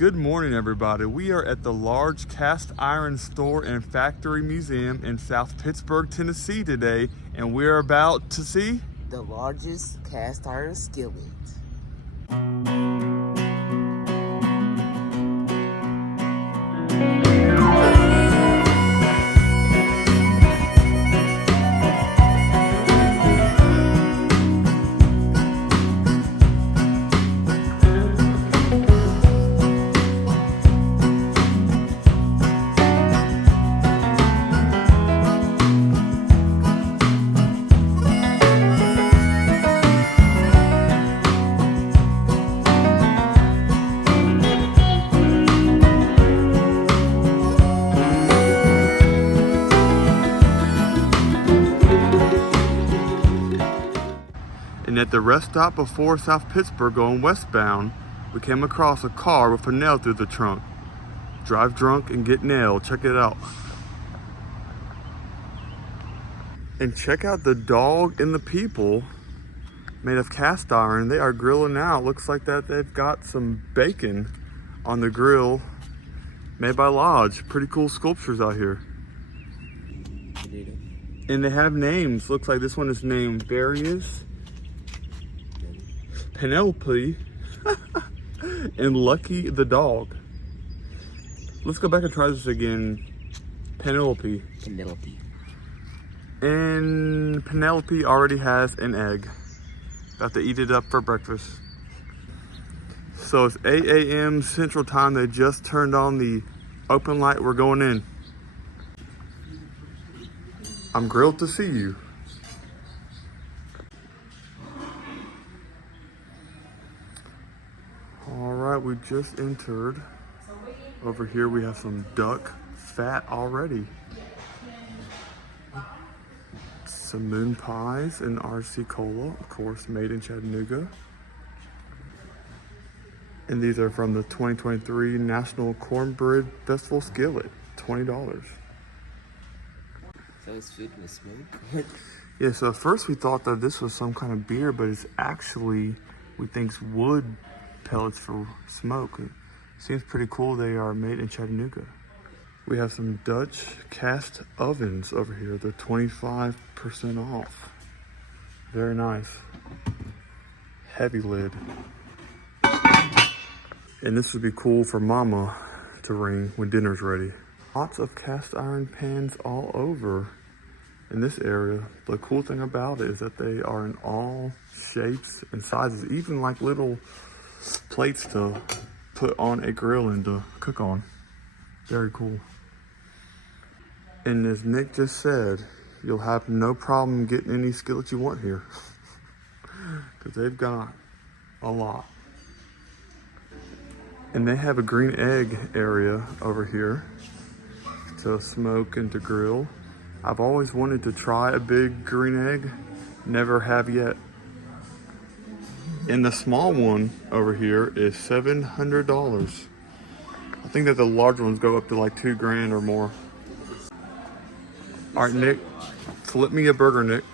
Good morning, everybody. We are at the large cast iron store and factory museum in South Pittsburg, Tennessee today, and we're about to see the largest cast iron skillet. And at the rest stop before South Pittsburg going westbound, we came across a car with a nail through the trunk. Drive drunk and get nailed. Check it out. And check out the dog and the people made of cast iron. They are grilling out. Looks like that they've got some bacon on the grill made by Lodge. Pretty cool sculptures out here. And they have names. Looks like this one is named Various, Penelope, and Lucky the dog. Let's go back and try this again. Penelope. And Penelope already has an egg. About to eat it up for breakfast. So it's 8 a.m. Central Time. They just turned on the open light. We're going in. I'm grilled to see you. All right, we just entered. Over here we have some duck fat already. Some moon pies and RC Cola, of course, made in Chattanooga. And these are from the 2023 National Cornbread Festival Skillet, $20. So it's food with smoke? Yeah, so at first we thought that this was some kind of beer, but it's actually, we think, wood pellets for smoke. It seems pretty cool. They are made in Chattanooga. We have some Dutch cast ovens over here. They're 25% off. Very nice. Heavy lid. And this would be cool for mama to ring when dinner's ready. Lots of cast iron pans all over in this area. The cool thing about it is that they are in all shapes and sizes, even like little plates to put on a grill and to cook on. Very cool. And as Nick just said, you'll have no problem getting any skillet you want here because they've got a lot. And they have a green egg area over here to smoke and to grill. I've always wanted to try a big green egg, never have yet. And the small one over here is $700. I think that the large ones go up to like $2,000 or more. All right, Nick, flip me a burger, Nick.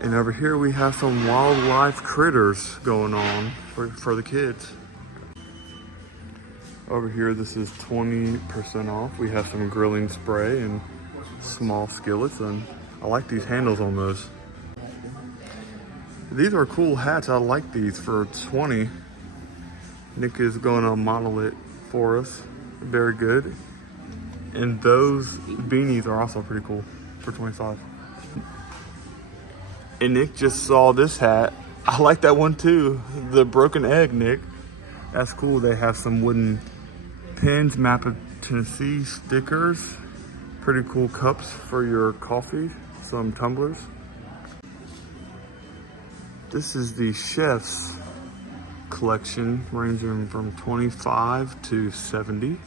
And over here we have some wildlife critters going on for the kids. Over here, this is 20% off. We have some grilling spray and small skillets, and I like these handles on those. These are cool hats. I like these for 20. Nick is going to model it for us. Very good. And those beanies are also pretty cool for 25. And Nick just saw this hat. I like that one too. The broken egg, Nick. That's cool. They have some wooden pins, map of Tennessee stickers. Pretty cool cups for your coffee. Some tumblers. This is the chef's collection, ranging from 25 to 70.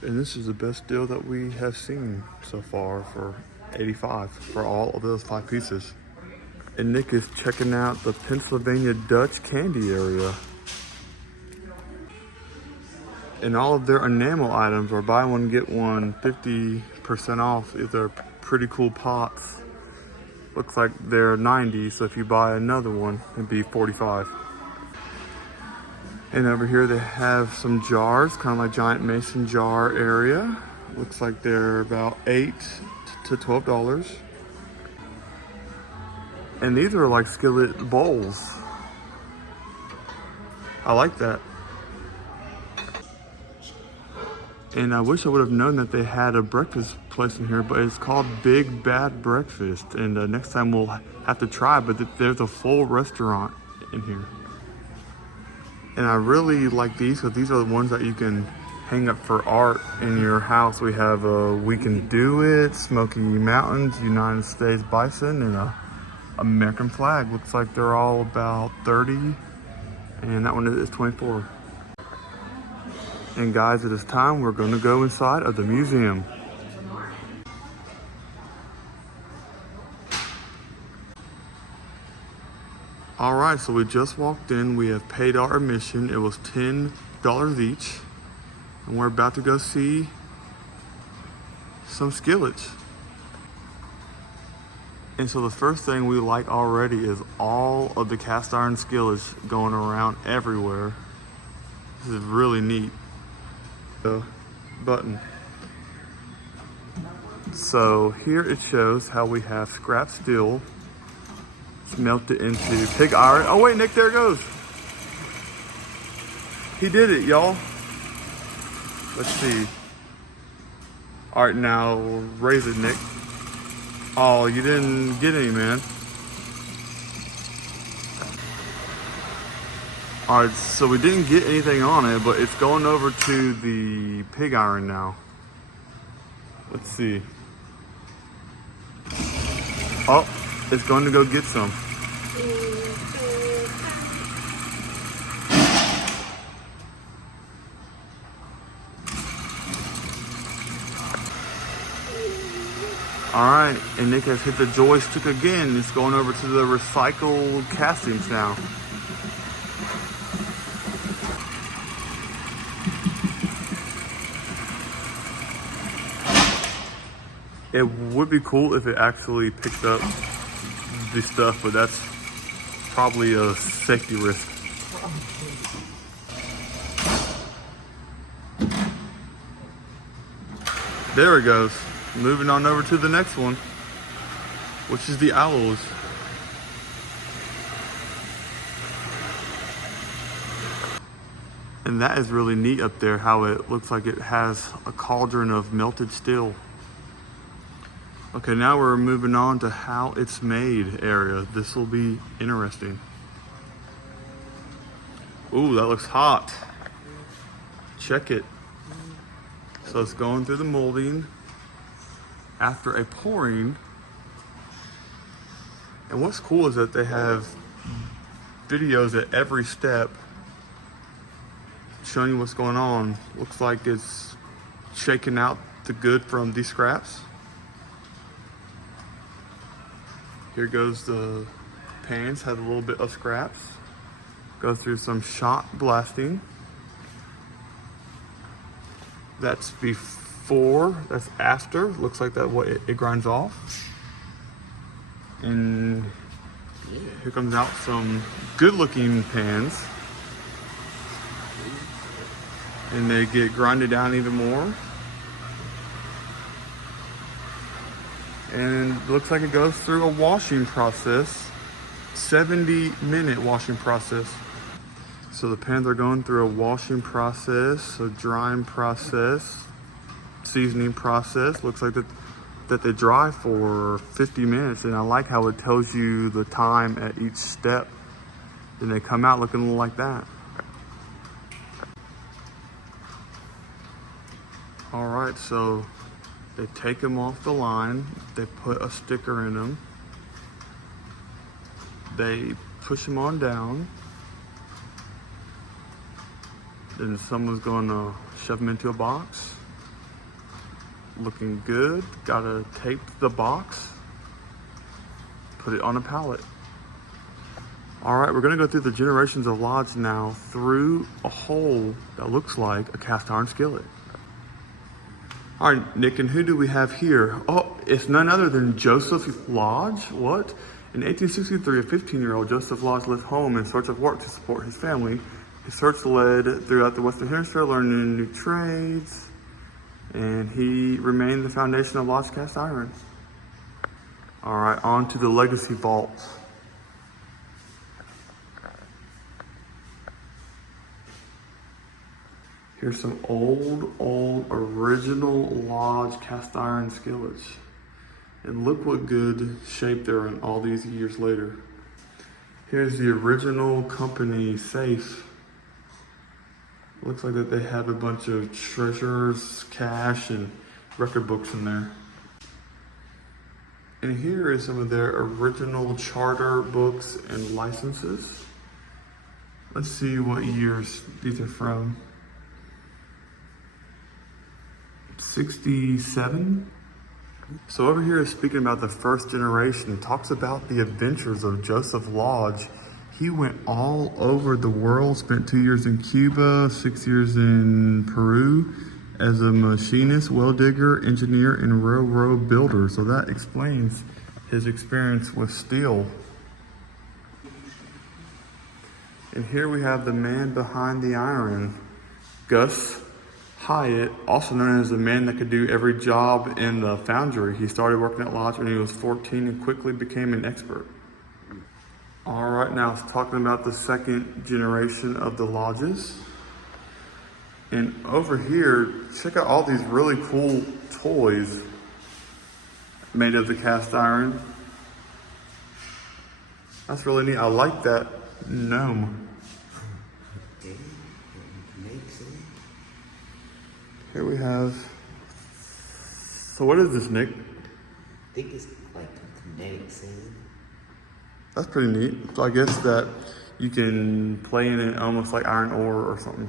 And this is the best deal that we have seen so far for 85 for all of those 5 pieces. And Nick is checking out the Pennsylvania Dutch candy area. And all of their enamel items are buy one, get one, 50% off. These are pretty cool pots. Looks like they're 90, so if you buy another one, it'd be 45. And over here they have some jars, kind of like giant mason jar area. Looks like they're about $8 to $12. And these are like skillet bowls. I like that. And I wish I would have known that they had a breakfast place in here, but it's called Big Bad Breakfast. And next time we'll have to try, but there's a full restaurant in here. And I really like these because these are the ones that you can hang up for art in your house. We have We Can Do It, Smoky Mountains, United States Bison, and a American flag. Looks like they're all about 30, and that one is 24. And guys, it is time. We're going to go inside of the museum. All right, so we just walked in. We have paid our admission. It was $10 each. And we're about to go see some skillets. And so the first thing we like already is all of the cast iron skillets going around everywhere. This is really neat. The button. So here it shows how we have scrap steel melted into pig iron. Oh wait, Nick, there it goes. He did it, y'all. Let's see. All right, now raise it, Nick. Oh, you didn't get any, man. All right, so we didn't get anything on it, but it's going over to the pig iron now. Let's see. Oh, it's going to go get some. All right, and Nick has hit the joystick again. It's going over to the recycled castings now. It would be cool if it actually picked up the stuff, but that's probably a safety risk. There it goes. Moving on over to the next one, which is the aloes. And that is really neat up there, how it looks like it has a cauldron of melted steel. Okay, now we're moving on to how it's made area. This will be interesting. Ooh, that looks hot. Check it. So it's going through the molding after a pouring. And what's cool is that they have videos at every step showing you what's going on. Looks like it's shaking out the good from these scraps. Here goes the pans, had a little bit of scraps. Go through some shot blasting. That's before, that's after. Looks like that what it grinds off. And here comes out some good looking pans. And they get grinded down even more. And it looks like it goes through a washing process, 70-minute washing process. So the pans are going through a washing process, a drying process, seasoning process. Looks like that they dry for 50 minutes. And I like how it tells you the time at each step. Then they come out looking like that. All right, so they take them off the line. They put a sticker in them. They push them on down. Then someone's going to shove them into a box. Looking good. Gotta tape the box. Put it on a pallet. All right, we're gonna go through the generations of logs now through a hole that looks like a cast iron skillet. All right, Nick, and who do we have here? Oh, it's none other than Joseph Lodge. What? In 1863, a 15-year-old Joseph Lodge left home in search of work to support his family His search led throughout the Western Hemisphere, learning new trades, and he remained the foundation of lodge cast iron. All right, on to the legacy vault. Here's some old original lodge cast iron skillets. And look what good shape they're in all these years later. Here's the original company safe. Looks like that they have a bunch of treasures, cash, and record books in there. And here is some of their original charter books and licenses. Let's see what years these are from. 67. So over here is speaking about the first generation. It talks about the adventures of Joseph Lodge. He went all over the world, spent 2 years in Cuba, 6 years in Peru as a machinist, well digger, engineer, and railroad builder. So that explains his experience with steel. And here we have the man behind the iron, Gus Hyatt, also known as the man that could do every job in the foundry. He started working at Lodge when he was 14 and quickly became an expert. All right, now it's talking about the second generation of the lodges. And over here, check out all these really cool toys made of the cast iron. That's really neat. I like that gnome. Here we have, so what is this, Nick? I think it's like a kinetic scene. That's pretty neat. So I guess that you can play in it almost like iron ore or something.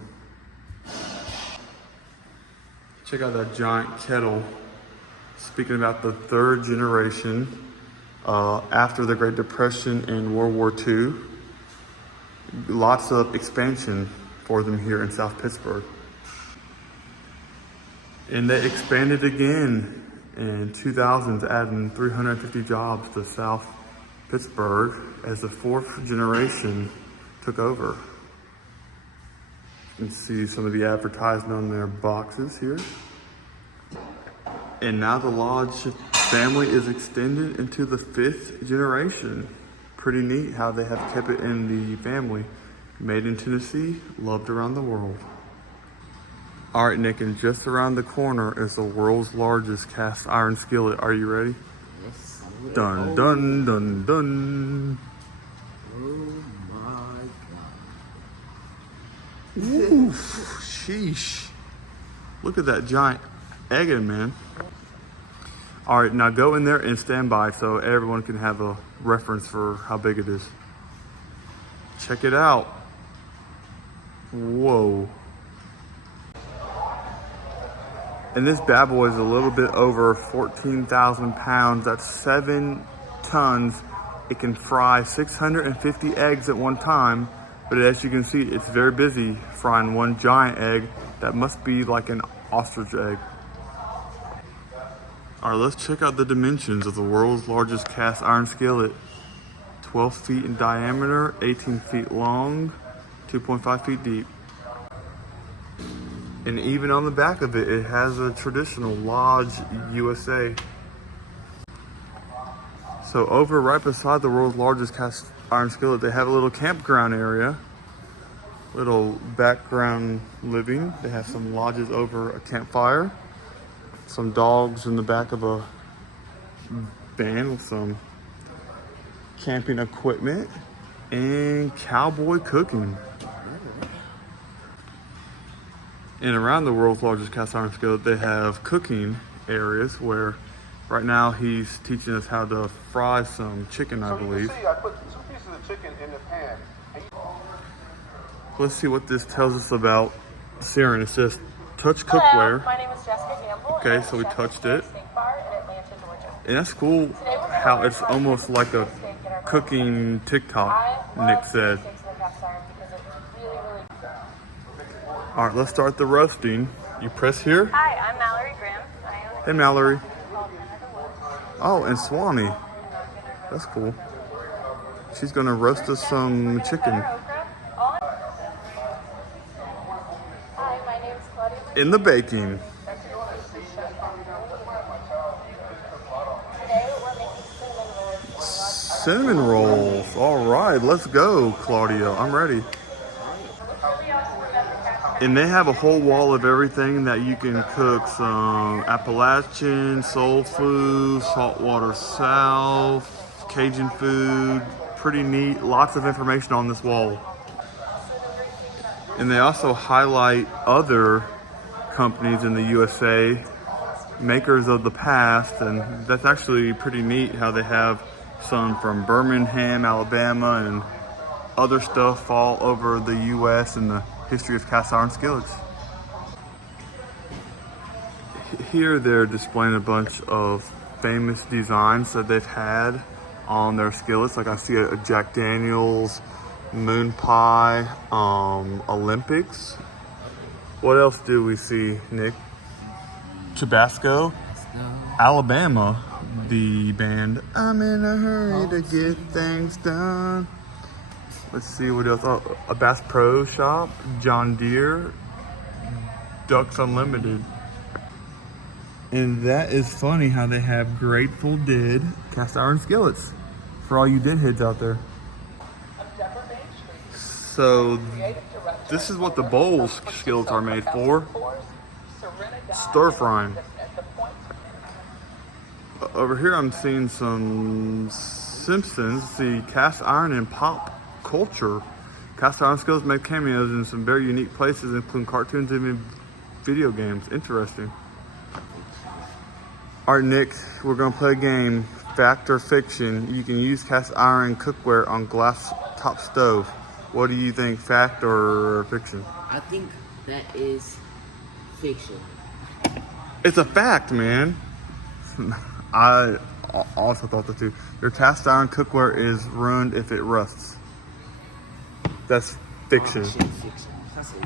Check out that giant kettle. Speaking about the third generation, after the Great Depression and World War II, lots of expansion for them here in South Pittsburg. And they expanded again in 2000s, adding 350 jobs to South Pittsburg as the fourth generation took over. You can see some of the advertisement on their boxes here. And now the Lodge family is extended into the fifth generation. Pretty neat how they have kept it in the family. Made in Tennessee, loved around the world. All right, Nick, and just around the corner is the world's largest cast iron skillet. Are you ready? Yes. Dun, dun, dun, dun. Oh my God. Ooh, sheesh. Look at that giant egg, man. All right, now go in there and stand by so everyone can have a reference for how big it is. Check it out. Whoa. And this bad boy is a little bit over 14,000 pounds. That's 7 tons. It can fry 650 eggs at one time. But as you can see, it's very busy frying one giant egg. That must be like an ostrich egg. All right, let's check out the dimensions of the world's largest cast iron skillet. 12 feet in diameter, 18 feet long, 2.5 feet deep. And even on the back of it, it has a traditional Lodge USA. So over right beside the world's largest cast iron skillet, they have a little campground area, little background living. They have some lodges over a campfire, some dogs in the back of a van with some camping equipment, and cowboy cooking. And around the world's largest cast iron skillet, they have cooking areas where right now he's teaching us how to fry some chicken, I believe. You can see I put 2 pieces of chicken in the pan. Let's see what this tells us about searing. It says touch Hello, cookware. my name is Jessica Gamble. Okay, and I'm so we chef at touched it. Steak Bar in Atlanta, Georgia. And that's cool Today we're gonna how learn it's how to almost cook like a steak in our cooking TikTok, I love Nick said. steaks in the cast iron because it's really, really All right, let's start the roasting. You press here. Hi, I'm Mallory Graham. I own Hey, Mallory. a company called Men of the Woods. Oh, and Swanee. And I'm gonna That's cool. She's gonna roast us some chicken. butter okra. in the baking. Today we're making cinnamon Cinnamon rolls. rolls. All right, let's go, Claudio. I'm ready. And they have a whole wall of everything that you can cook. Some Appalachian, soul food, saltwater South, Cajun food. Pretty neat. Lots of information on this wall. And they also highlight other companies in the USA, makers of the past, and that's actually pretty neat how they have some from Birmingham, Alabama, and other stuff all over the US and the history of cast iron skillets. Here they're displaying a bunch of famous designs that they've had on their skillets. Like I see a Jack Daniels, Moon Pie, Olympics. What else do we see, Nick? Tabasco, Alabama, the band I'm in a hurry to get things done. Let's see what else. Oh, a Bass Pro Shop, John Deere, Ducks Unlimited. And that is funny how they have Grateful Dead cast iron skillets for all you deadheads out there. So this is what the bowl skillets are made for. Stir frying. Over here I'm seeing some Simpsons, the cast iron and pop culture. Cast iron skillets make cameos in some very unique places, including cartoons and even video games. Interesting. All right, Nick, we're gonna play a game, fact or fiction. You can use cast iron cookware on glass top stove. What do you think, fact or fiction? I think that is fiction. It's a fact, man. I also thought that too. Your cast iron cookware is ruined if it rusts. That's fiction. Oh, shit, fiction. That's it.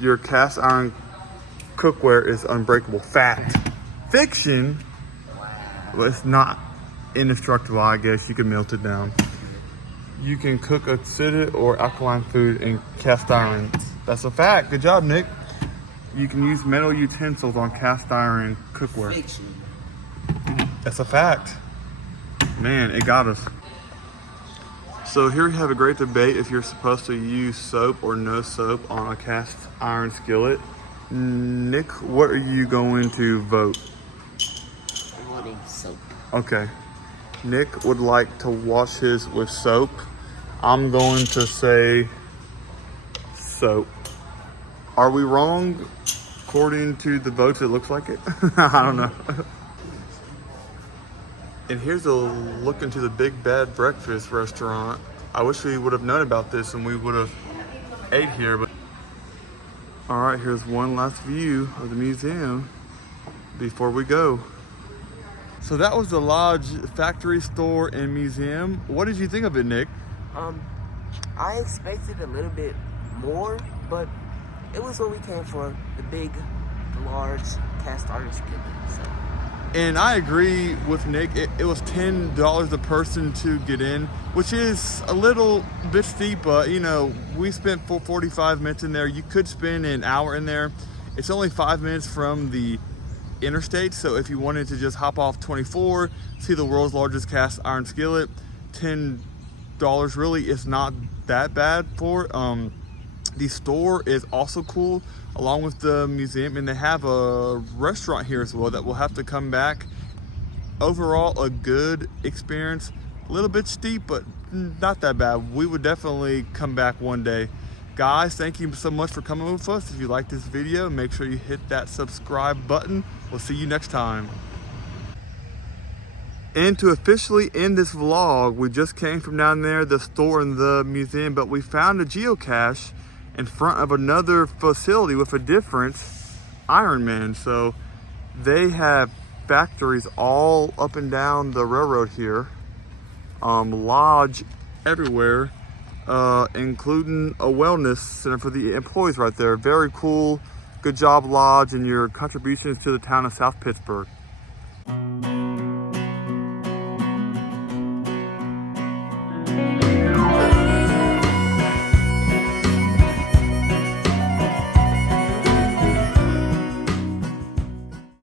Your cast iron cookware is unbreakable. Fact. Fiction, well, it's not indestructible, I guess. You can melt it down. You can cook acidic or alkaline food in cast iron. That's a fact. Good job, Nick. You can use metal utensils on cast iron cookware. Fiction. That's a fact. Man, it got us. So here we have a great debate if you're supposed to use soap or no soap on a cast iron skillet. Nick, what are you going to vote? I'm wanting soap. Okay. Nick would like to wash his with soap. I'm going to say soap. Are we wrong? According to the votes, it looks like it. I don't know. And here's a look into the Big Bad Breakfast restaurant. I wish we would have known about this and we would have ate here. But all right, here's one last view of the museum before we go. So that was the Lodge Factory Store and Museum. What did you think of it, Nick? I expected a little bit more, but it was what we came for. The large cast iron skillet. So. And I agree with Nick. It was $10 a person to get in, which is a little bit steep, but you know, we spent 45 minutes in there. You could spend an hour in there. It's only 5 minutes from the interstate, so if you wanted to just hop off 24, see the world's largest cast iron skillet, $10 really is not that bad for it. The store is also cool, along with the museum, and they have a restaurant here as well that will have to come back. Overall, a good experience. A little bit steep, but not that bad. We would definitely come back one day. Guys, thank you so much for coming with us. If you like this video, make sure you hit that subscribe button. We'll see you next time. And to officially end this vlog, we just came from down there, the store and the museum, but we found a geocache in front of another facility with a different Ironman. So they have factories all up and down the railroad here, lodge everywhere, including a wellness center for the employees right there. Very cool. Good job, Lodge, and your contributions to the town of South Pittsburg.